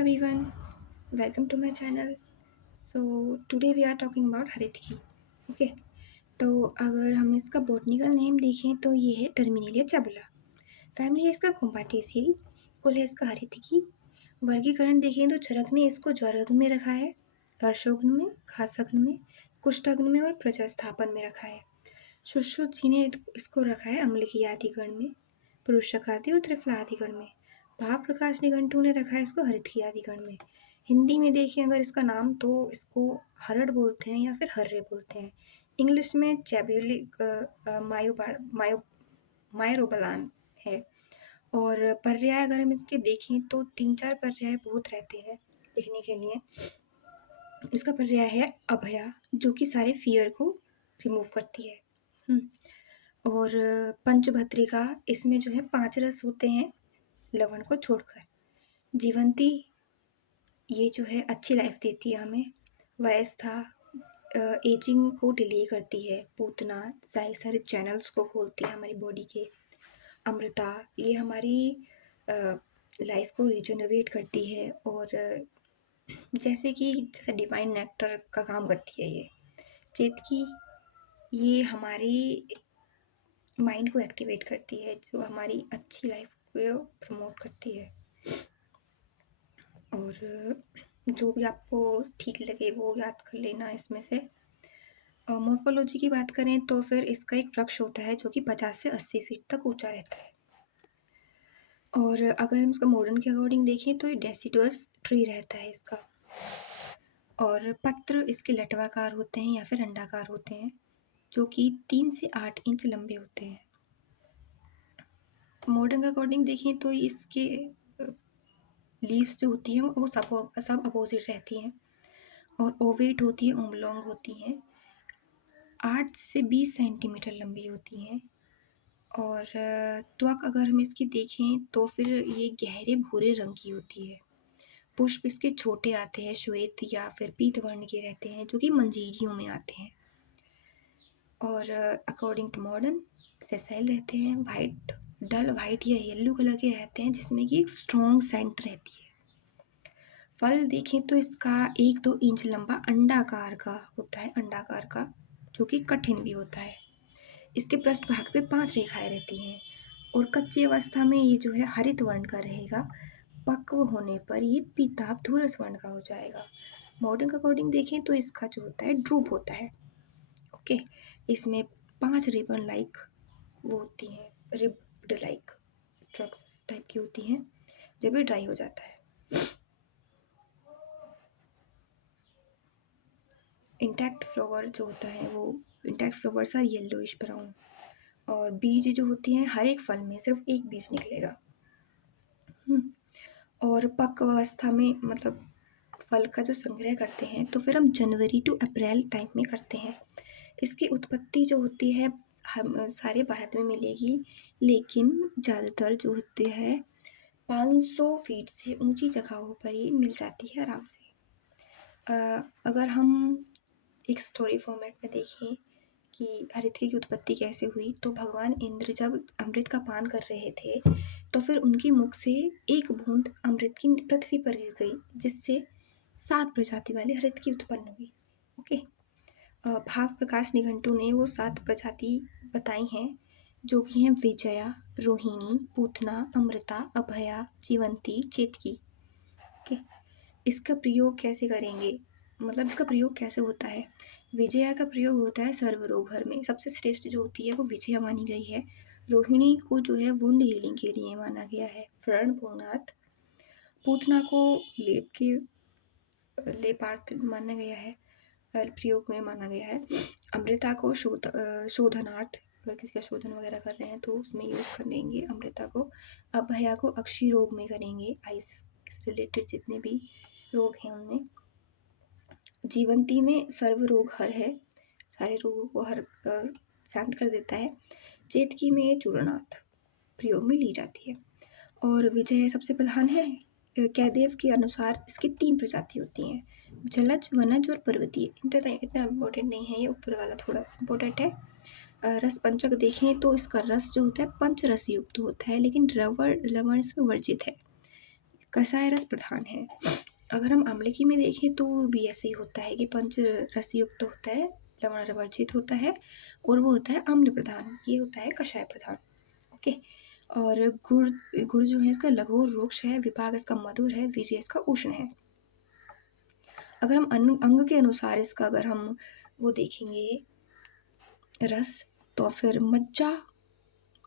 everyone, welcome to my channel. So today we are talking about haritaki. Okay, तो अगर हम इसका बॉटनिकल नेम देखें तो ये है टर्मिनेलिया चैबुला. फैमिली है इसका कोम्बाटेसियई, कुल है इसका हरितकी. वर्गीकरण देखें तो चरक ने इसको ज्वारग्न में रखा है, वर्षोग्न में, खासग्न में, कुष्ठाग्न में और प्रजस्थापन में रखा है. शुश्रुत जी ने इसको रखा है अम्लीय आदिगण में, पुरुषक और त्रिफला आदिगण में. भाव प्रकाश निघंटू ने रखा है इसको हरितकी आदिगण में. हिंदी में देखें अगर इसका नाम तो इसको हरड़ बोलते हैं या फिर हर्रे बोलते हैं. इंग्लिश में चैब्यूलिक मायोरोबलान है. और पर्याय अगर हम इसके देखें तो 3-4 पर्याय बहुत रहते हैं लिखने के लिए. इसका पर्याय है अभया, जो कि सारे फियर को रिमूव करती है. और पंचभद्रिका, इसमें जो है 5 रस होते हैं लवण को छोड़कर. जीवंती, ये जो है अच्छी लाइफ देती है हमें. वयस्था, एजिंग को डिले करती है. पूतना, सारे चैनल्स को खोलती है हमारी बॉडी के. अमृता, ये हमारी लाइफ को रिजनरेट करती है और जैसे डिवाइन नेक्टर का काम करती है ये. चेतकी, ये हमारी माइंड को एक्टिवेट करती है, जो हमारी अच्छी लाइफ को प्रमोट करती है. और जो भी आपको ठीक लगे वो याद कर लेना इसमें से. मॉर्फोलॉजी की बात करें तो फिर इसका एक वृक्ष होता है जो कि 50 से 80 फीट तक ऊंचा रहता है. और अगर हम इसका मॉडर्न के अकॉर्डिंग देखें तो ये डेसिडुअस ट्री रहता है इसका. और पत्र इसके लटवाकार होते हैं या फिर अंडाकार होते हैं, जो कि 3 से 8 इंच लंबे होते हैं. मॉडर्न के अकॉर्डिंग देखें तो इसके लीव्स जो होती हैं वो सब अपोजिट रहती हैं. और ओवेट होती है, ओमलोंग होती हैं, 8 से 20 सेंटीमीटर लंबी होती हैं. और त्वक अगर हम इसकी देखें तो फिर ये गहरे भूरे रंग की होती है. पुष्प इसके छोटे आते हैं, श्वेत या फिर पीत वर्ण के रहते हैं, जो कि मंजीरियों में आते हैं. और अकॉर्डिंग टू मॉडर्न सेसाइल रहते हैं, वाइट, डल वाइट या येलो कलर के रहते हैं, जिसमें कि एक स्ट्रॉन्ग सेंट रहती है. फल देखें तो इसका 1-2 इंच लंबा अंडाकार का होता है, अंडाकार का, जो कि कठिन भी होता है. इसके पृष्ठभाग पे 5 रेखाएं रहती हैं. और कच्ची अवस्था में ये जो है हरित वर्ण का रहेगा, पक्व होने पर ये पीताभ धूरस वर्ण का हो जाएगा. मॉडर्न के अकॉर्डिंग देखें तो इसका जो होता है ड्रूप होता है. ओके, इसमें 5 रिबन लाइक वो होती हैं, रिब्ड लाइक स्ट्रक्चर्स टाइप की होती हैं, जब ये ड्राई हो जाता है. इंटैक्ट फ्लावर जो होता है वो intact flowers are yellowish brown. और बीज जो होती हैं, हर एक फल में सिर्फ एक बीज निकलेगा. और पक्व अवस्था में मतलब फल का जो संग्रह करते हैं तो फिर हम जनवरी टू अप्रैल टाइम में करते हैं. इसकी उत्पत्ति जो होती है हम सारे भारत में मिलेगी, लेकिन ज़्यादातर जो होती है 500 फीट से ऊंची जगहों पर ही मिल जाती है आराम से. अगर हम एक स्टोरी फॉर्मेट में देखें कि हरितकी की उत्पत्ति कैसे हुई, तो भगवान इंद्र जब अमृत का पान कर रहे थे तो फिर उनके मुख से एक बूंद अमृत की पृथ्वी पर गिर गई, जिससे 7 प्रजाति वाली हरितकी उत्पन्न हुई. ओके, भाव प्रकाश निघंटू ने वो 7 प्रजाति बताई हैं, जो कि हैं विजया, रोहिणी, पूतना, अमृता, अभया, जीवंती, चेतकी. ओके, इसका प्रयोग कैसे करेंगे, मतलब इसका प्रयोग कैसे होता है. विजया का प्रयोग होता है सर्वरोग हर में. सबसे श्रेष्ठ जो होती है वो विजया मानी गई है. रोहिणी को जो है वुंड हीलिंग के लिए माना गया है, व्रण पूर्णार्थ. पूतना को लेपार्थ माना गया है, प्रयोग में माना गया है. अमृता को शोधनार्थ, अगर किसी का शोधन वगैरह कर रहे हैं तो उसमें यूज़ कर देंगे अमृता को. अभया को अक्षी रोग में करेंगे, आइस रिलेटेड जितने भी रोग हैं उनमें. जीवंती में सर्व रोग हर है, सारे रोगों को हर शांत कर देता है. चेतकी में चूर्णार्थ प्रयोग में ली जाती है. और विजय सबसे प्रधान है. कैदेव के अनुसार इसकी 3 प्रजाति होती हैं, जलज, वनज और पर्वतीय. इतना इम्पोर्टेंट नहीं है, ये ऊपर वाला थोड़ा इम्पोर्टेंट है. रस पंचक देखें तो इसका रस जो होता है पंच रस युक्त होता है, लेकिन लवण इसमें वर्जित है. कसाय रस प्रधान है। अगर हम आम्लकी में देखें तो वो भी ऐसे ही होता है कि पंच रस युक्त होता है, लवण वर्जित होता है और वो होता है अम्ल प्रधान, ये होता है कषाय प्रधान। ओके। और गुड़ गुड़ जो है इसका लघु रुक्ष है, विपाक इसका मधुर है, वीर्य इसका उष्ण है। अगर हम अंग के अनुसार इसका अगर हम वो देखेंगे रस, तो फिर मज्जा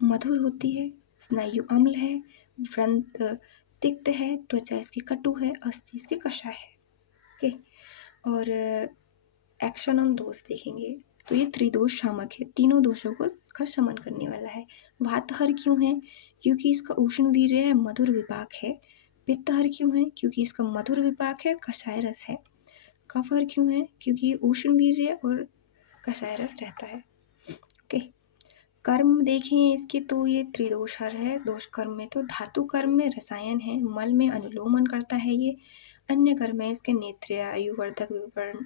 मधुर होती है, स्नायु अम्ल है, व्रंत तिक्त है, त्वचा इसकी कटु है, अस्थि इसकी कषाय है। ओके। और एक्शन ऑन दोष देखेंगे तो ये त्रिदोष शामक है, तीनों दोषों को का शमन करने वाला है। वातहर क्यों है? क्योंकि इसका उष्ण वीर्य है, मधुर विपाक है। पित्तहर क्यों है? क्योंकि इसका मधुर विपाक है, कषाय रस है। कफहर क्यों है? क्योंकि उष्ण वीर्य और कषाय रस रहता है। ओके। कर्म देखें इसके तो ये त्रिदोषहर है। दोष कर्म में तो धातु कर्म में रसायन है, मल में अनुलोमन करता है ये। अन्य कर्म है इसके नेत्र, आयुवर्धक, विवरण,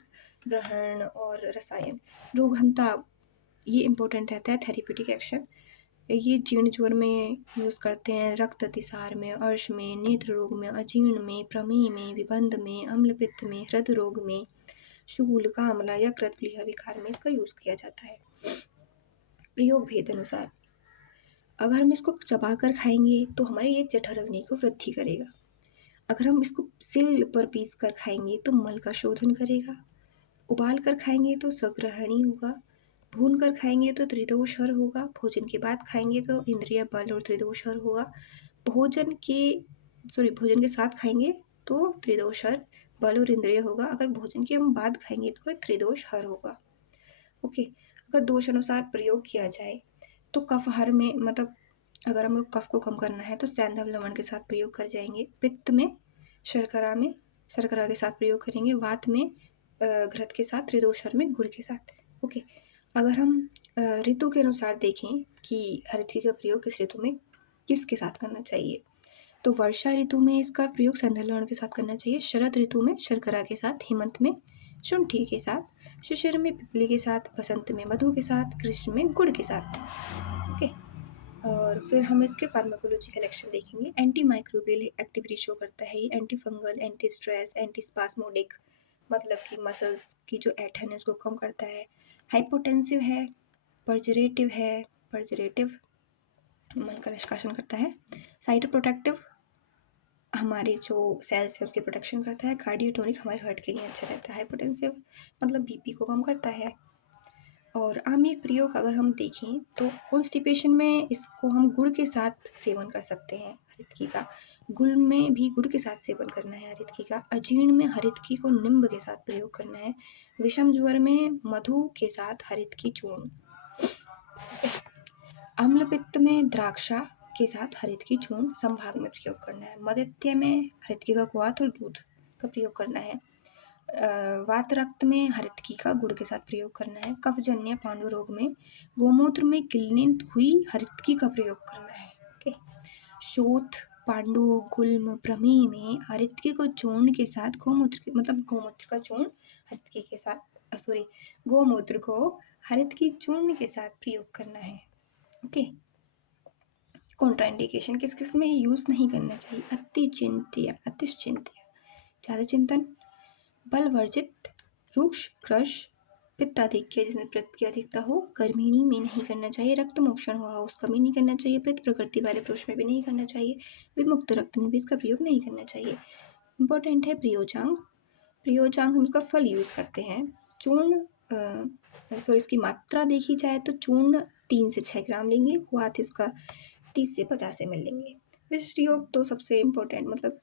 ग्रहण और रसायन। रोगहंता ये इम्पोर्टेंट रहता है, थेरेप्यूटिक एक्शन। ये जीर्ण ज्वर में यूज़ करते हैं, रक्त अतिसार में, अर्श में, नेत्र रोग में, अजीर्ण में, प्रमेह में, विबंध में, अम्लपित्त में, हृदय रोग में, शूल, कामला, यकृत, प्लीहा विकार में इसका यूज़ किया जाता है। प्रयोग भेद अनुसार अगर हम इसको चबा कर खाएंगे तो हमारे ये जठराग्नि को वृद्धि करेगा। अगर हम इसको सिल पर पीस कर खाएंगे तो मल का शोधन करेगा। उबाल कर खाएंगे तो सग्रहणी होगा। भून कर खाएंगे तो त्रिदोषहर होगा। भोजन के बाद खाएंगे तो इंद्रिय बल और त्रिदोषहर होगा। भोजन के साथ खाएंगे तो त्रिदोषहर बल और इंद्रिय होगा। अगर भोजन के हम बाद खाएंगे तो त्रिदोषहर होगा। ओके। अगर दोष अनुसार प्रयोग किया जाए तो कफहर में मतलब अगर हमको कफ को कम करना है तो सैंधव लवण के साथ प्रयोग कर जाएंगे। पित्त में शर्करा के साथ प्रयोग करेंगे। वात में घृत के साथ, त्रिदोषहर में गुड़ के साथ। ओके। अगर हम ऋतु के अनुसार देखें कि हरितकी का प्रयोग किस ऋतु में किसके साथ करना चाहिए, तो वर्षा ऋतु में इसका प्रयोग सैंधव लवण के साथ करना चाहिए। शरद ऋतु में शर्करा के साथ, हेमंत में शुंठी के साथ, शिशिर में पिपली के साथ, बसंत में मधु के साथ, ग्रीष्म में गुड़ के साथ। ओके। और फिर हम इसके फार्माकोलॉजिकल एक्शन देखेंगे। एंटी माइक्रोबियल एक्टिविटी शो करता है ये, anti fungal, anti stress, anti spasmodic, मतलब कि मसल्स की जो ऐठन है उसको कम करता है। हाइपोटेंसिव है, पर्जरेटिव मन का निष्कासन करता है। साइटोप्रोटेक्टिव हमारे जो सेल्स है उसकी प्रोटेक्शन करता है। कार्डियोटोनिक हमारे हार्ट के लिए अच्छा रहता है। हाइपोटेंसिव मतलब बीपी को कम करता है। और आम प्रयोग अगर हम देखें तो कॉन्स्टिपेशन में इसको हम गुड़ के साथ सेवन कर सकते हैं हरितकी का। गुड़ में भी गुड़ के साथ सेवन करना है हरितकी का। अजीर्ण में हरितकी को निम्ब के साथ प्रयोग करना है। विषम ज्वर में मधु के साथ हरितकी चूर्ण। अम्लपित्त में द्राक्षा के साथ हरितकी चूर्ण संभाग में प्रयोग करना है। मदित्य में हरितकी का क्वाथ और दूध का प्रयोग करना है। वात रक्त में हरितकी का गुड़ के साथ प्रयोग करना है। कफजन्य पांडु रोग में गोमूत्र में किल्नित हुई हरितकी का प्रयोग करना है। ओके। शोथ, पांडु, गुल्म, प्रमेह में हरितकी को चूर्ण के साथ गोमूत्र का चूर्ण हरितकी के साथ गोमूत्र को हरितकी चूर्ण के साथ प्रयोग करना है। ओके। कॉन्ट्राइंडिकेशन किस किस में यूज नहीं करना चाहिए? अतिश्चिंत्य, ज़्यादा चिंतन, बल वर्जित, रूक्ष, क्रश, पित्ताधिक्य जिसमें पित्त की अधिकता हो, गर्भिणी में नहीं करना चाहिए। रक्त मोक्षण हुआ हो उसका भी नहीं करना चाहिए। पित्त प्रकृति वाले पुरुष में भी नहीं करना चाहिए। विमुक्त रक्त में भी इसका प्रयोग नहीं करना चाहिए। इंपॉर्टेंट है प्रयोजांग हम इसका फल यूज करते हैं। चूर्ण इसकी मात्रा देखी जाए तो चूर्ण 3 से 6 ग्राम लेंगे। क्वाथ इसका 30 से 50 ml लेंगे। विशिष्ट योग तो सबसे इम्पोर्टेंट मतलब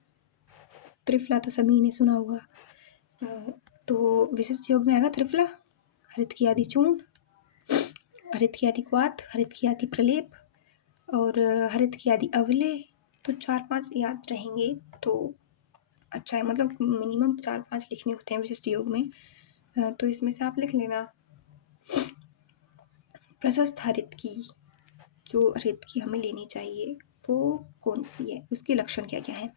त्रिफला तो सभी ने सुना होगा। तो विशिष्ट योग में आएगा त्रिफला, हरितकी आदि चूर्ण, हरितकी आदि क्वाथ, हरितकी आदि प्रलेप और हरितकी आदि अवले। तो 4-5 याद रहेंगे तो अच्छा है, मतलब मिनिमम 4-5 लिखने होते हैं विशिष्ट योग में। तो इसमें से आप लिख लेना। प्रशस्त हरितकी, जो हरितकी हमें लेनी चाहिए वो कौन सी है, उसके लक्षण क्या क्या है?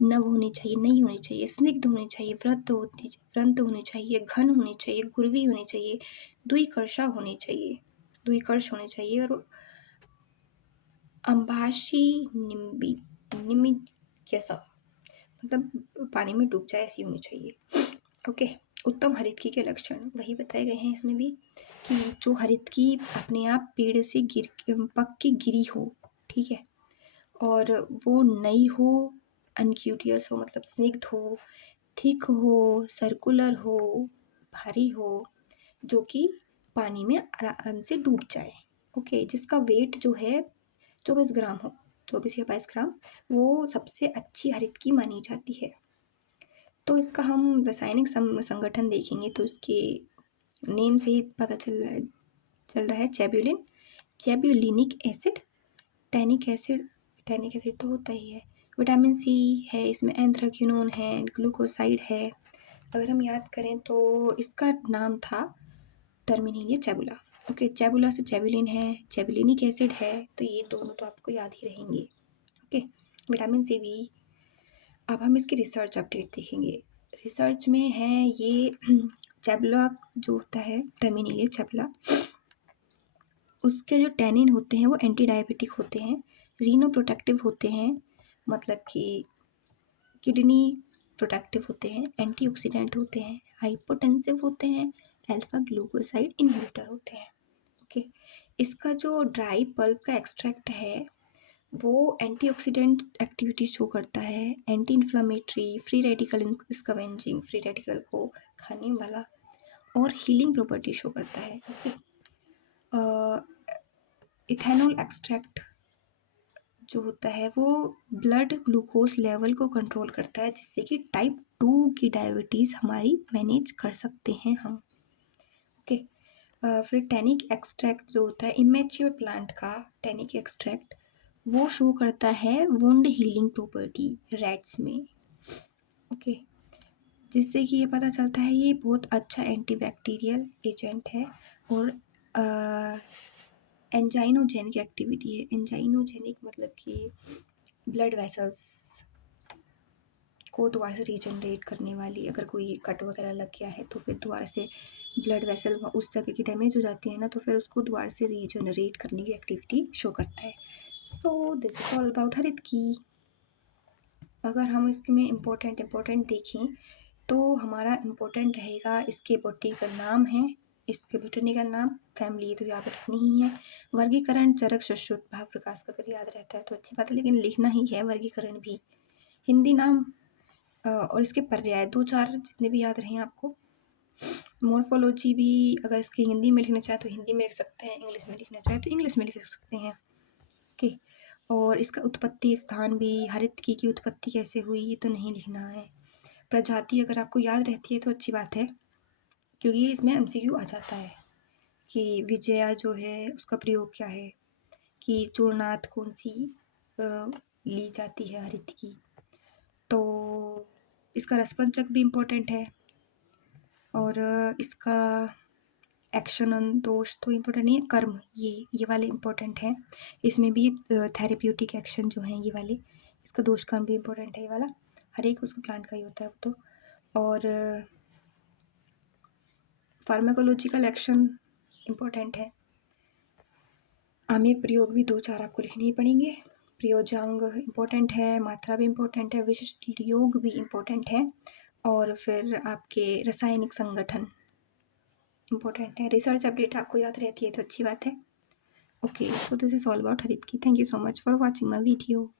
नव होनी चाहिए, नहीं होनी चाहिए, स्निग्ध होनी चाहिए, व्रंत होनी चाहिए, घन होनी चाहिए, गुरवी होनी चाहिए, द्विकर्ष होनी चाहिए और अंबाशी निमित जैसा मतलब पानी में डूब जाए ऐसी होनी चाहिए। ओके। उत्तम हरितकी के लक्षण वही बताए गए हैं इसमें भी, कि जो हरितकी अपने आप पेड़ से पक के गिरी हो, ठीक है, और वो नई हो, अनक्यूटियस हो मतलब स्निग्ध हो, थिक हो, सर्कुलर हो, भारी हो, जो कि पानी में आराम से डूब जाए। ओके, जिसका वेट जो है 24 ग्राम हो, 24 या 22 ग्राम, वो सबसे अच्छी हरितकी मानी जाती है। तो इसका हम रासायनिक संगठन देखेंगे तो इसके नेम से ही पता चल रहा है। Chebulinic acid, tannic acid, tannic acid तो होता ही है, विटामिन सी है इसमें, एंथ्राक्विनोन है, ग्लूकोसाइड है। अगर हम याद करें तो इसका नाम था टर्मिनेलिया चैबुला। ओके, चैबुला से चैबुलिन है, चैबुलिनिक एसिड है, तो ये दोनों तो आपको याद ही रहेंगे। ओके, विटामिन सी भी। अब हम इसकी रिसर्च अपडेट देखेंगे। रिसर्च में है ये चैबुला जो होता है, टर्मिनेलिया चैबुला, उसके जो टैनिन होते हैं वो एंटी डायबिटिक होते हैं, रीनोप्रोटेक्टिव होते हैं, मतलब कि किडनी प्रोटेक्टिव होते हैं, एंटीऑक्सीडेंट होते हैं, हाइपोटेंसिव होते हैं, अल्फा ग्लूकोसाइड इनहिबिटर होते हैं। ओके, इसका जो ड्राई पल्प का एक्सट्रैक्ट है वो एंटीऑक्सीडेंट एक्टिविटी शो करता है, anti inflammatory, free radical scavenging, free radical को खाने वाला, और हीलिंग प्रॉपर्टी शो करता है। ओके, इथेनॉल एक्सट्रैक्ट जो होता है वो ब्लड ग्लूकोज लेवल को कंट्रोल करता है, जिससे कि टाइप 2 की डायबिटीज़ हमारी मैनेज कर सकते हैं हम। ओके, फिर टैनिक एक्सट्रैक्ट जो होता है इमेच्योर प्लांट का, टैनिक एक्सट्रैक्ट वो शो करता है वुंड हीलिंग प्रॉपर्टी रैट्स में। ओके, जिससे कि ये पता चलता है ये बहुत अच्छा एंटीबैक्टीरियल एजेंट है, और एंजाइनोजेनिक एक्टिविटी है। एंजाइनोजेनिक मतलब कि ब्लड वेसल्स को दोबारा से रीजनरेट करने वाली, अगर कोई कट वगैरह लग गया है तो फिर दोबारा से ब्लड वेसल उस जगह की डैमेज हो जाती है ना, तो फिर उसको दोबारा से रीजनरेट करने की एक्टिविटी शो करता है। So this is all about haritaki. अगर हम इसमें इम्पोर्टेंट देखें तो हमारा इम्पोर्टेंट रहेगा, इसके बॉटनिकल नाम है, इसके बॉटनिकल नाम, फैमिली तो याद रखनी ही है, वर्गीकरण चरक सुश्रुत भाव प्रकाश का अगर याद रहता है तो अच्छी बात है, लेकिन लिखना ही है वर्गीकरण भी, हिंदी नाम और इसके पर्याय 2-4 जितने भी याद रहें आपको। मॉर्फोलॉजी भी अगर इसके हिंदी में लिखना चाहे तो हिंदी में लिख सकते हैं, इंग्लिश में लिखना चाहे तो इंग्लिश में लिख सकते हैं। ओके, और इसका उत्पत्ति स्थान भी, हरितकी की उत्पत्ति कैसे हुई ये तो नहीं लिखना है। प्रजाति अगर आपको याद रहती है तो अच्छी बात है, क्योंकि इसमें एमसीक्यू आ जाता है कि विजया जो है उसका प्रयोग क्या है, कि चूर्णात कौन सी ली जाती है हरितकी, तो इसका रसपंचक भी इम्पोर्टेंट है, और इसका एक्शन ऑन दोष तो इम्पोर्टेंट नहीं है, कर्म ये वाले इम्पोर्टेंट हैं, इसमें भी थेरेप्यूटिक एक्शन जो हैं ये वाले, इसका दोष कर्म भी इम्पोर्टेंट है ये वाला, हर एक उसका प्लांट का ही होता है वो तो, और फार्माकोलॉजिकल एक्शन इम्पोर्टेंट है। आमेक प्रयोग भी 2-4 आपको लिखने ही पड़ेंगे, प्रयोजांग इम्पोर्टेंट है, मात्रा भी इम्पोर्टेंट है, विशिष्ट योग भी इम्पोर्टेंट है, और फिर आपके रासायनिक संगठन इम्पोर्टेंट है। रिसर्च अपडेट आपको याद रहती है तो अच्छी बात है। Okay, so this is all about haritaki. Thank you so much for watching my video.